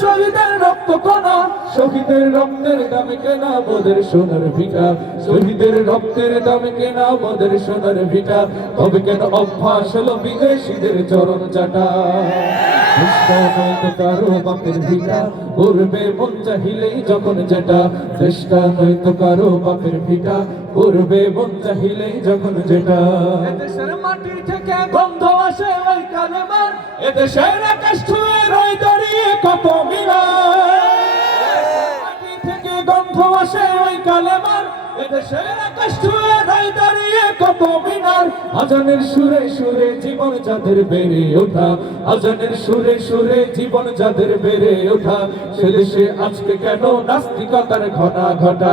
শহীদের রক্ত কোনা শহীদের রক্তের দামে কেনা মোদের সোনার ভিটা, শহীদের রক্তের দামে কেনা মোদের সোনার ভিটা, তবে কেন অভ্যাস হলো বিদেশিদের চরণ চাটা? যখন যেটা। চেষ্টা কারও বাপের ভিটা, করবে মন চাহিলেই যখন যেটা। এদেশের মাটি থেকে গন্ধ এদেশের আকাশ ওই আকাশ ছুঁয়ে রই দাঁড়িয়ে কত মিনার? সুরে সুরে জীবন যাদের বেড়ে ওঠা, আজানের সুরে সুরে জীবন যাদের বেড়ে ওঠা, সে দেশে আজকে কেন নাস্তিকতার ঘটা ঘটা?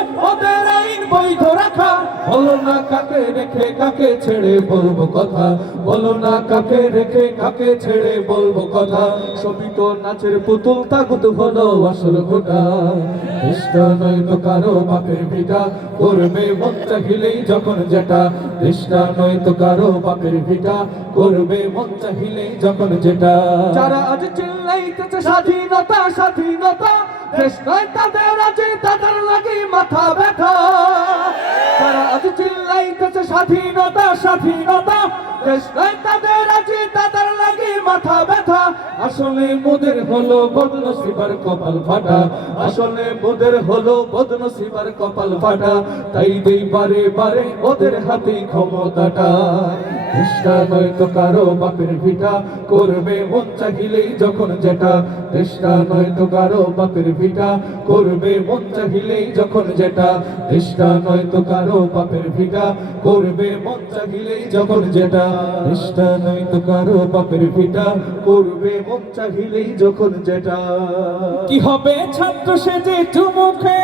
বলো না কাকে রেখে, কাকে ছেড়ে বলব কথা? বলো না কাকে রেখে, কাকে ছেড়ে বলব কথা? ছবি তো নাচের পুতুল, তাগুত হলো আসল ঘটা চেষ্টা নয় তো কারও বাপের ভিটা, করবে মন চাহিলেই যখন যেটা। চেষ্টা নয় তো কারও বাপের ভিটা, করবে মন চাহিলেই যখন যেটা। যারা আজ চিল্লাইতেছে স্বাধীনতা স্বাধীনতা নয় তাদের আজ তাদের লাগি মাথা ব্যথা। আজ চিল্লাইতেছে স্বাধীনতা স্বাধীনতা। দেশ তাদের আজ তাদের লাগি মাথা ব্যথা আসলে মোদের হলো বদনসিবার কপাল ফাটা। আসলে মোদের হলো বদনসিবার কপাল ফাটা। তাই দেই বারে বারে ওদের হাতে ক্ষমতাটা। চেষ্টা নয় তো কারও বাপের ভিটা। করবে মন চাহিলেই যখন যেটা। চেষ্টা নয় তো কারও বাপের ভিটা। করবে মন চাহিলেই যখন যেটা। চেষ্টা নয় তো কারও বাপের ভিটা। করবে মন চাহিলেই যখন যেটা। চেষ্টা নয় তো কারও বাপের ভিটা। করবে মন চাহিলেই যখন যেটা। কি হবে ছাত্র সে যে চুমুখে